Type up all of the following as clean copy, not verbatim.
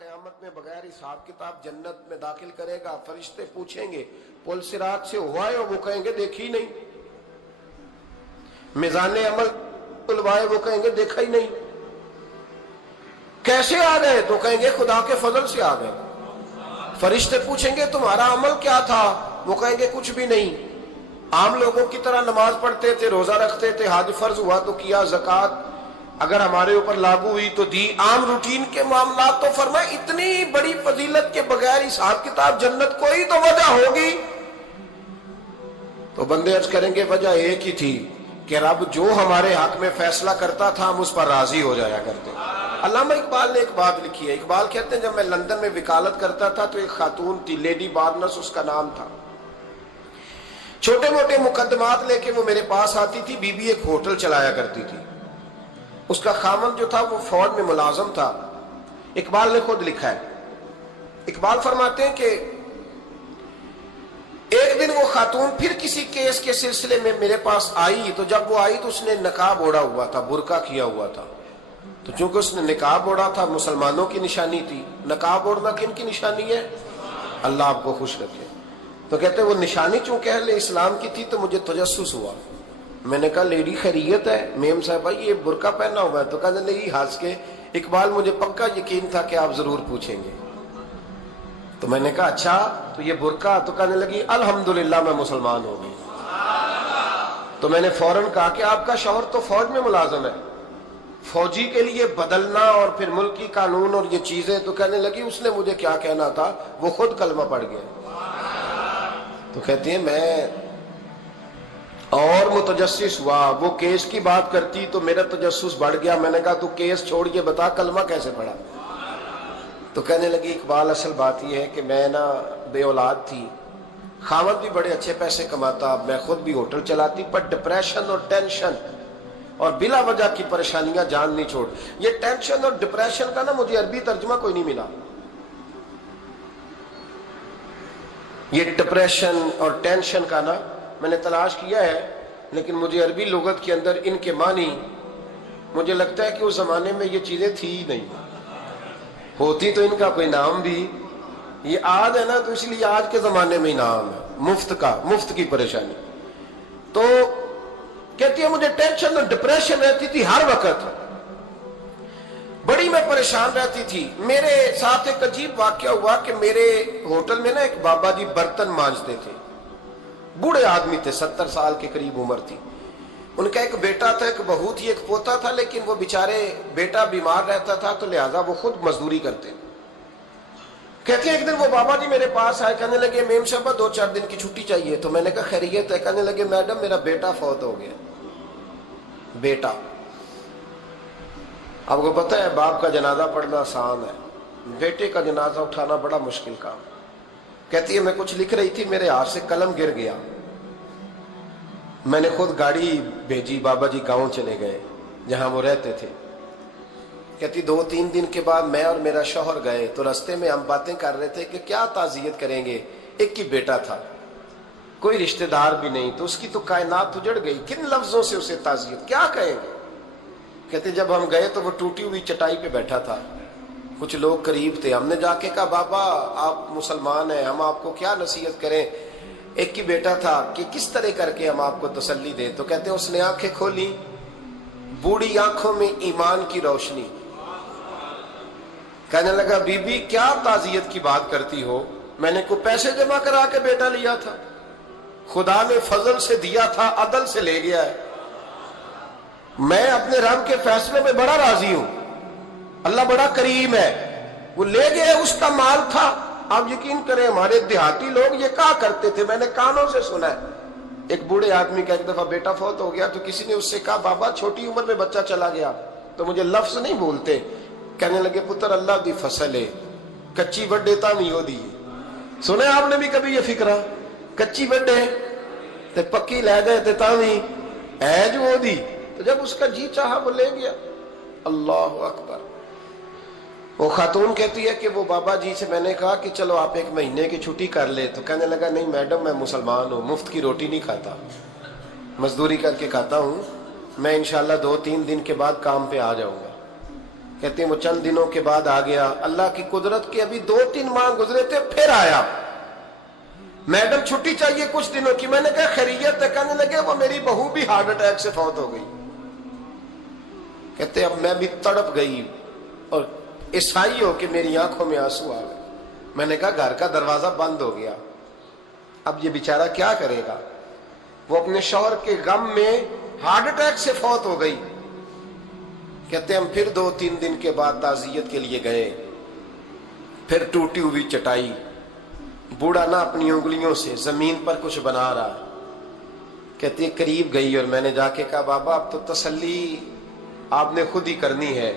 قیامت میں بغیر حساب کتاب جنت میں داخل کرے گا. فرشتے پوچھیں گے پل صراط سے ہوا ہے؟ وہ کہیں گے دیکھی نہیں. میزان عمل تلوائے؟ وہ کہیں گے دیکھا ہی نہیں. کیسے آ گئے؟ تو کہیں گے خدا کے فضل سے آ گئے. فرشتے پوچھیں گے تمہارا عمل کیا تھا؟ وہ کہیں گے کچھ بھی نہیں. عام لوگوں کی طرح نماز پڑھتے تھے، روزہ رکھتے تھے، حج فرض ہوا تو کیا، زکوٰۃ اگر ہمارے اوپر لاگو ہوئی تو دی، عام روٹین کے معاملات. تو فرمائے اتنی بڑی فضیلت کے بغیر حساب کتاب جنت، کوئی تو وجہ ہوگی. تو بندے عرض کریں گے وجہ ایک ہی تھی کہ رب جو ہمارے حق میں فیصلہ کرتا تھا ہم اس پر راضی ہو جایا کرتے. علامہ اقبال نے ایک بات لکھی ہے. اقبال کہتے ہیں جب میں لندن میں وکالت کرتا تھا تو ایک خاتون تھی، لیڈی بارنس اس کا نام تھا. چھوٹے موٹے مقدمات لے کے وہ میرے پاس آتی تھی. بی بی ایک ہوٹل چلایا کرتی تھی. اس کا خاوند جو تھا وہ فوج میں ملازم تھا. اقبال نے خود لکھا ہے، اقبال فرماتے ہیں کہ ایک دن وہ خاتون پھر کسی کیس کے سلسلے میں میرے پاس آئی. تو جب وہ آئی تو اس نے نقاب اوڑھا ہوا تھا، برقع کیا ہوا تھا. تو چونکہ اس نے نقاب اوڑھا تھا، مسلمانوں کی نشانی تھی. نقاب اوڑھنا کن کی نشانی ہے؟ اللہ آپ کو خوش رکھے. تو کہتے ہیں وہ نشانی چونکہ اہل اسلام کی تھی تو مجھے تجسس ہوا. میں نے کہا لیڈی خیریت ہے؟ میم صاحبہ یہ برقع پہنا ہوا ہے. تو کہنے لگی ہنس کے اقبال مجھے پکا یقین تھا کہ آپ ضرور پوچھیں گے. تو میں نے کہا اچھا تو یہ برقع؟ تو کہنے لگی الحمدللہ میں مسلمان ہو گئی. تو میں نے فوراً کہا کہ آپ کا شوہر تو فوج میں ملازم ہے، فوجی کے لیے بدلنا اور پھر ملکی قانون اور یہ چیزیں. تو کہنے لگی اس نے مجھے کیا کہنا تھا، وہ خود کلمہ پڑھ گیا. تو کہتی ہیں میں اور متجسس ہوا. وہ کیس کی بات کرتی تو میرا تجسس بڑھ گیا. میں نے کہا تو کیس چھوڑ کے بتا کلمہ کیسے پڑھا. تو کہنے لگی اقبال اصل بات یہ ہے کہ میں نا بے اولاد تھی، خاوند بھی بڑے اچھے پیسے کماتا، میں خود بھی ہوٹل چلاتی، پر ڈپریشن اور ٹینشن اور بلا وجہ کی پریشانیاں جان نہیں چھوڑ. یہ ٹینشن اور ڈپریشن کا نا مجھے عربی ترجمہ کوئی نہیں ملا. یہ ڈپریشن اور ٹینشن کا نا میں نے تلاش کیا ہے لیکن مجھے عربی لغت کے اندر ان کے معنی مجھے لگتا ہے کہ اس زمانے میں یہ چیزیں تھی ہی نہیں. ہوتی تو ان کا کوئی نام بھی، یہ آج ہے نا تو اس لیے آج کے زمانے میں ہی نام ہے مفت کا، مفت کی پریشانی. تو کہتی ہے مجھے ٹینشن اور ڈپریشن رہتی تھی ہر وقت، بڑی میں پریشان رہتی تھی. میرے ساتھ ایک عجیب واقعہ ہوا کہ میرے ہوٹل میں نا ایک بابا جی برتن مانجتے تھے، بوڑھے آدمی تھے، 70 سال کے قریب عمر تھی. ان کا ایک بیٹا تھا، ایک بہو تھی، ایک پوتا تھا، لیکن وہ بیچارے بیٹا بیمار رہتا تھا تو لہذا وہ خود مزدوری کرتے. کہتے ہیں ایک دن وہ بابا جی میرے پاس آئے، کہنے لگے میم صاحبہ 2-4 دن کی چھٹی چاہیے. تو میں نے کہا خیریت ہے؟ کہنے لگے میڈم میرا بیٹا فوت ہو گیا. بیٹا، آپ کو پتہ ہے باپ کا جنازہ پڑھنا آسان ہے، بیٹے کا جنازہ اٹھانا بڑا مشکل کام. کہتی ہے میں کچھ لکھ رہی تھی، میرے ہاتھ سے قلم گر گیا. میں نے خود گاڑی بھیجی، بابا جی گاؤں چلے گئے جہاں وہ رہتے تھے. کہتی 2-3 دن کے بعد میں اور میرا شوہر گئے تو رستے میں ہم باتیں کر رہے تھے کہ کیا تعزیت کریں گے. ایک ہی بیٹا تھا، کوئی رشتہ دار بھی نہیں، تو اس کی تو کائنات اجڑ گئی، کن لفظوں سے اسے تعزیت کیا کہیں گے. کہتے جب ہم گئے تو وہ ٹوٹی ہوئی چٹائی پہ بیٹھا تھا، کچھ لوگ قریب تھے. ہم نے جا کے کہا بابا آپ مسلمان ہیں، ہم آپ کو کیا نصیحت کریں، ایک ہی بیٹا تھا، کہ کس طرح کر کے ہم آپ کو تسلی دیں. تو کہتے ہیں اس نے آنکھیں کھولی، بوڑھی آنکھوں میں ایمان کی روشنی. کہنے لگا بی بی کیا تعزیت کی بات کرتی ہو، میں نے کوئی پیسے جمع کرا کے بیٹا لیا تھا، خدا نے فضل سے دیا تھا، عدل سے لے گیا ہے. میں اپنے رب کے فیصلے میں بڑا راضی ہوں، اللہ بڑا کریم ہے، وہ لے گئے، اس کا مال تھا. آپ یقین کریں ہمارے دیہاتی لوگ یہ کہا کرتے تھے، میں نے کانوں سے سنا ہے. ایک بوڑھے آدمی کا ایک دفعہ بیٹا فوت ہو گیا تو کسی نے اس سے کہا بابا چھوٹی عمر میں بچہ چلا گیا تو مجھے لفظ نہیں بولتے. کہنے لگے پتر اللہ دی فصل ہے، کچی وڈے تا نہیں ہو دی. سنے آپ نے بھی کبھی یہ فکرہ، کچی وڈے تے پکی لے گئے تے تاوی ہے جو ہو دی. تو جب اس کا جی چاہا وہ لے گیا. اللہ اکبر. وہ خاتون کہتی ہے کہ وہ بابا جی سے میں نے کہا کہ چلو آپ 1 مہینے کی چھٹی کر لے. تو کہنے لگا نہیں میڈم میں مسلمان ہوں، مفت کی روٹی نہیں کھاتا، مزدوری کر کے کھاتا ہوں، میں انشاءاللہ 2-3 دن کے بعد کام پہ آ جاؤں گا. کہتے ہیں وہ چند دنوں کے بعد آ گیا. اللہ کی قدرت کے ابھی 2-3 ماہ گزرے تھے, پھر آیا. میڈم چھٹی چاہیے کچھ دنوں کی. میں نے کہا خیریت ہے؟ کہنے لگے وہ میری بہو بھی ہارٹ اٹیک سے فوت ہو گئی. کہتے اب میں بھی تڑپ گئی اور عیسائی ہو کہ میری آنکھوں میں آنسو آ گئے. میں نے کہا گھر کا دروازہ بند ہو گیا, اب یہ بیچارہ کیا کرے گا؟ وہ اپنے شوہر کے غم میں ہارٹ اٹیک سے فوت ہو گئی. کہتے ہم پھر 2-3 دن کے بعد تعزیت کے لیے گئے. پھر ٹوٹی ہوئی چٹائی, بوڑھا نہ اپنی انگلیوں سے زمین پر کچھ بنا رہا. کہتے ہیں قریب گئی اور میں نے جا کے کہا بابا اب تو تسلی آپ نے خود ہی کرنی ہے,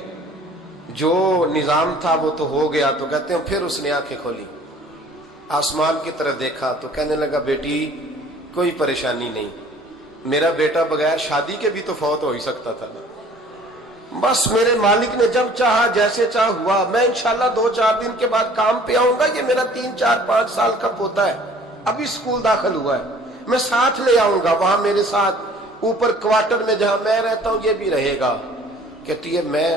جو نظام تھا وہ تو ہو گیا. تو کہتے ہیں پھر اس نے آنکھیں کھولی, آسمان کی طرف دیکھا تو کہنے لگا بیٹی کوئی پریشانی نہیں, میرا بیٹا بغیر شادی کے بھی تو فوت ہو ہی سکتا تھا نا. بس میرے مالک نے جب چاہا جیسے چاہ ہوا. میں انشاءاللہ 2-4 دن کے بعد کام پہ آؤں گا. یہ میرا 3-4-5 سال کا پوتا ہے, ابھی اسکول داخل ہوا ہے. میں ساتھ لے آؤں گا, وہاں میرے ساتھ اوپر کوارٹر میں جہاں میں رہتا ہوں یہ بھی رہے گا. کہتی ہے میں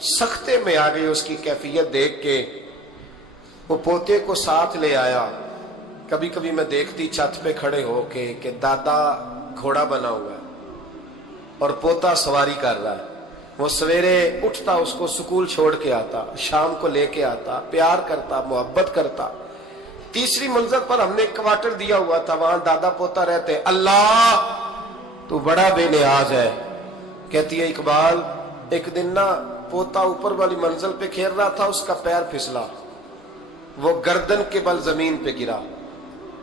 سختے میں آ گئی اس کی کیفیت دیکھ کے. وہ پوتے کو ساتھ لے آیا. کبھی کبھی میں دیکھتی چھت پہ کھڑے ہو کے کہ دادا گھوڑا بنا ہوا ہے اور پوتا سواری کر رہا ہے. وہ سویرے اٹھتا, اس کو سکول چھوڑ کے آتا, شام کو لے کے آتا, پیار کرتا, محبت کرتا. تیسری منزل پر ہم نے ایک کوارٹر دیا ہوا تھا, وہاں دادا پوتا رہتے. اللہ تو بڑا بے نیاز ہے. کہتی ہے اقبال ایک دن نا پوتا اوپر والی منزل پہ کھیل رہا تھا, اس کا پیر پھسلا, وہ گردن کے بل زمین پہ گرا.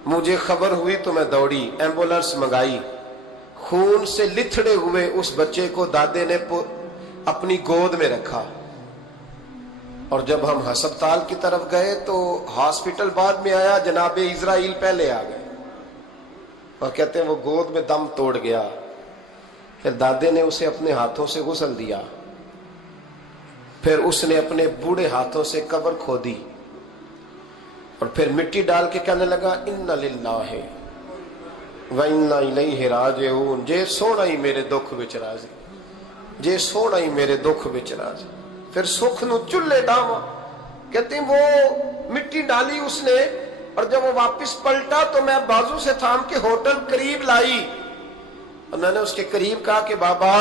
مجھے خبر ہوئی تو میں دوڑی, ایمبولینس منگائی. خون سے لتھڑے ہوئے اس بچے کو دادے نے اپنی گود میں رکھا. اور جب ہم ہسپتال کی طرف گئے تو ہاسپٹل بعد میں آیا, جناب اسرائیل پہلے آ گئے اور کہتے ہیں وہ گود میں دم توڑ گیا. پھر دادے نے اسے اپنے ہاتھوں سے غسل دیا, پھر اس نے اپنے بوڑھے ہاتھوں سے قبر کھودی اور پھر مٹی ڈال کے کہنے لگا انا للہ و انا الیہ راجعون. جے سونا ہی میرے دکھ وچ راضی, جے سونا ہی میرے دکھ وچ راضی. پھر سکھ نو چلے ڈاواں. کہتے ہیں وہ مٹی ڈالی اس نے, اور جب وہ واپس پلٹا تو میں بازو سے تھام کے ہوٹل قریب لائی اور میں نے اس کے قریب کہا کہ بابا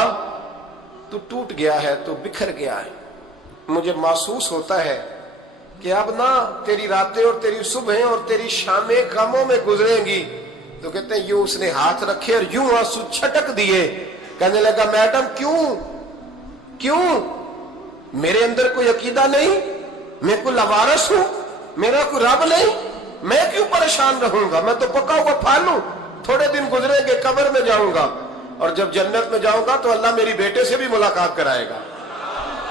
تو ٹوٹ گیا ہے, تو بکھر گیا ہے. مجھے محسوس ہوتا ہے کہ اب نہ تیری راتیں اور تیری صبحیں اور تیری شامیں غموں میں گزریں گی. تو کہتے ہیں یوں اس نے ہاتھ رکھے اور یوں آنسو چھٹک دیے. کہنے لگا میڈم کیوں میرے اندر کوئی عقیدہ نہیں, میں کوئی لوارث ہوں, میرا کوئی رب نہیں, میں کیوں پریشان رہوں گا؟ میں تو پکا ہوا پھل ہوں. تھوڑے دن گزریں گے قبر میں جاؤں گا, اور جب جنت میں جاؤں گا تو اللہ میری بیٹے سے بھی ملاقات کرائے گا,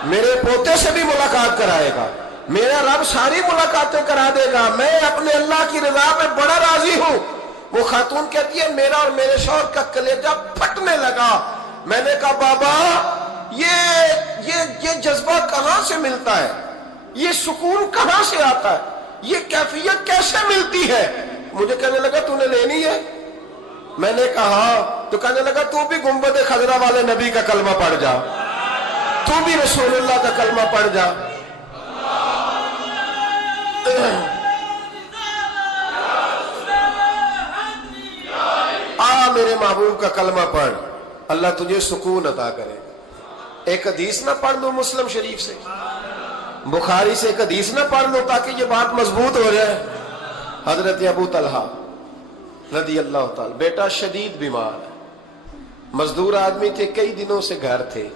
میرے پوتے سے بھی ملاقات کرائے گا, میرا رب ساری ملاقاتیں کرا دے گا. میں اپنے اللہ کی رضا میں بڑا راضی ہوں. وہ خاتون کہتی ہے میرا اور میرے شوہر کا کلیجہ پھٹنے لگا. میں نے کہا بابا یہ جذبہ کہاں سے ملتا ہے, یہ سکون کہاں سے آتا ہے, یہ کیفیت کیسے ملتی ہے؟ مجھے کہنے لگا تو نے لینی ہے. میں نے کہا, تو کہنے لگا تو بھی گنبد خضرا والے نبی کا کلمہ پڑھ جا, تو بھی رسول اللہ کا کلمہ پڑھ جا. میرے محبوب کا کلمہ پڑھ, اللہ تجھے سکون عطا کرے. ایک حدیث نہ پڑھ لوں مسلم شریف سے, بخاری سے ایک حدیث نہ پڑھ لوں تاکہ یہ بات مضبوط ہو جائے. حضرت ابو طلحہ رضی اللہ تعالی, بیٹا شدید بیمار ہے, مزدور آدمی تھے, کئی دنوں سے گھر تھے.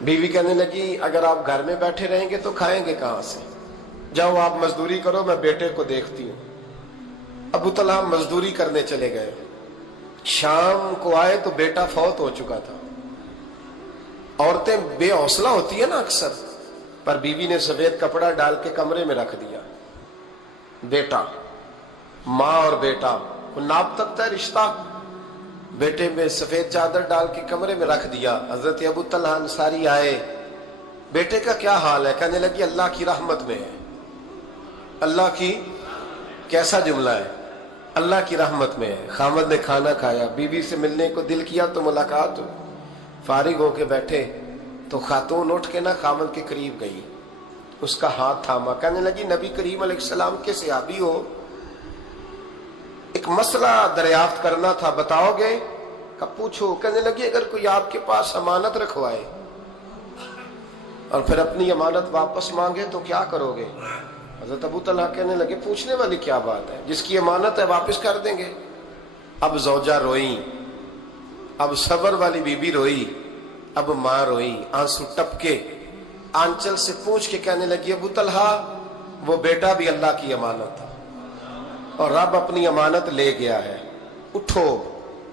بیوی کہنے لگی اگر آپ گھر میں بیٹھے رہیں گے تو کھائیں گے کہاں سے, جاؤ آپ مزدوری کرو, میں بیٹے کو دیکھتی ہوں. ابو طلحہ مزدوری کرنے چلے گئے. شام کو آئے تو بیٹا فوت ہو چکا تھا. عورتیں بے حوصلہ ہوتی ہیں نا اکثر, پر بیوی نے سفید کپڑا ڈال کے کمرے میں رکھ دیا. بیٹا, ماں اور بیٹا کو ناپ تک تھا رشتہ, بیٹے میں سفید چادر ڈال کے کمرے میں رکھ دیا. حضرت ابو طلحہ انصاری آئے, بیٹے کا کیا حال ہے؟ کہنے لگی اللہ کی رحمت میں ہے. اللہ کی, کیسا جملہ ہے, اللہ کی رحمت میں ہے. خامد نے کھانا کھایا, بیوی سے ملنے کو دل کیا تو ملاقات ہوئی. فارغ ہو کے بیٹھے, تو خاتون اٹھ کے نا خاوند کے قریب گئی, اس کا ہاتھ تھاما, کہنے لگی نبی کریم علیہ السلام کے صحابی ہو, ایک مسئلہ دریافت کرنا تھا, بتاؤ گے؟ کہ پوچھو. کہنے لگی اگر کوئی آپ کے پاس امانت رکھوائے اور پھر اپنی امانت واپس مانگے تو کیا کرو گے؟ حضرت ابو طلحہ کہنے لگے پوچھنے والی کیا بات ہے, جس کی امانت ہے واپس کر دیں گے. اب زوجہ روئی, اب صبر والی بی بی روئی, اب ماں روئی, آنسو ٹپکے, آنچل سے پوچھ کے کہنے لگی ابو طلحہ وہ بیٹا بھی اللہ کی امانت تھا اور رب اپنی امانت لے گیا ہے, اٹھو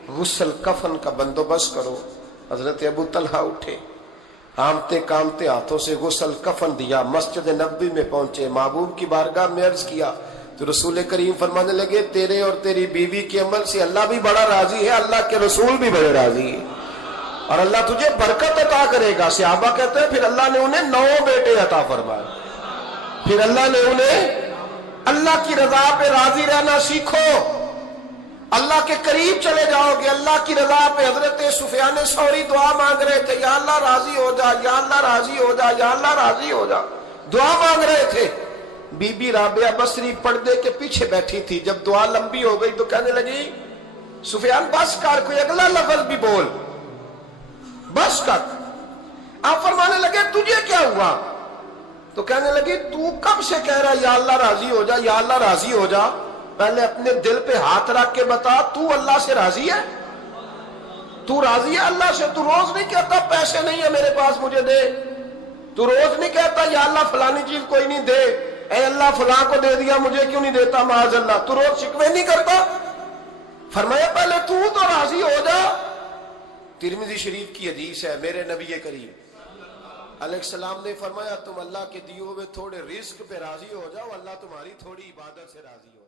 غسل کفن کا بندوبست کرو. حضرت ابو طلحہ اٹھے, کامتے کامتے ہاتھوں سے غسل کفن دیا, مسجد نبوی میں پہنچے, محبوب کی بارگاہ میں عرض کیا تو رسول کریم فرمانے لگے تیرے اور تیری بیوی کے عمل سے اللہ بھی بڑا راضی ہے, اللہ کے رسول بھی بڑے راضی ہے اور اللہ تجھے برکت عطا کرے گا. صحابہ کہتے ہیں پھر اللہ نے انہیں 9 بیٹے عطا فرمائے. پھر اللہ نے انہیں, اللہ کی رضا پہ راضی رہنا سیکھو, اللہ کے قریب چلے جاؤ گے, اللہ کی رضا پہ. حضرت سفیان ثوری دعا مانگ رہے تھے, یا اللہ راضی ہو جا, یا اللہ راضی ہو جا, یا اللہ راضی ہو جا, دعا مانگ رہے تھے. بی بی رابعہ بصری پردے کے پیچھے بیٹھی تھی, جب دعا لمبی ہو گئی تو کہنے لگی سفیان بس کر, کوئی اگلا لفظ بھی بول, بس کر. آپ فرمانے لگے تجھے کیا ہوا؟ تو کہنے لگی تو کب سے کہہ رہا یا اللہ راضی ہو جا, یا اللہ راضی ہو جا, پہلے اپنے دل پہ ہاتھ رکھ کے بتا تو اللہ سے راضی ہے؟ تو راضی ہے اللہ سے؟ تو روز نہیں کہتا پیسے نہیں ہے میرے پاس مجھے دے, تو روز نہیں کہتا یا اللہ فلانی چیز کوئی نہیں دے, اے اللہ فلاں کو دے دیا مجھے کیوں نہیں دیتا معاذ اللہ, تو روز شکوے نہیں کرتا؟ فرمایا پہلے تو راضی ہو جا. ترمذی شریف کی حدیث ہے, میرے نبی کریم علیہ السلام نے فرمایا تم اللہ کے دیے ہوئے تھوڑے رزق پہ راضی ہو جاؤ, اللہ تمہاری تھوڑی عبادت سے راضی ہو.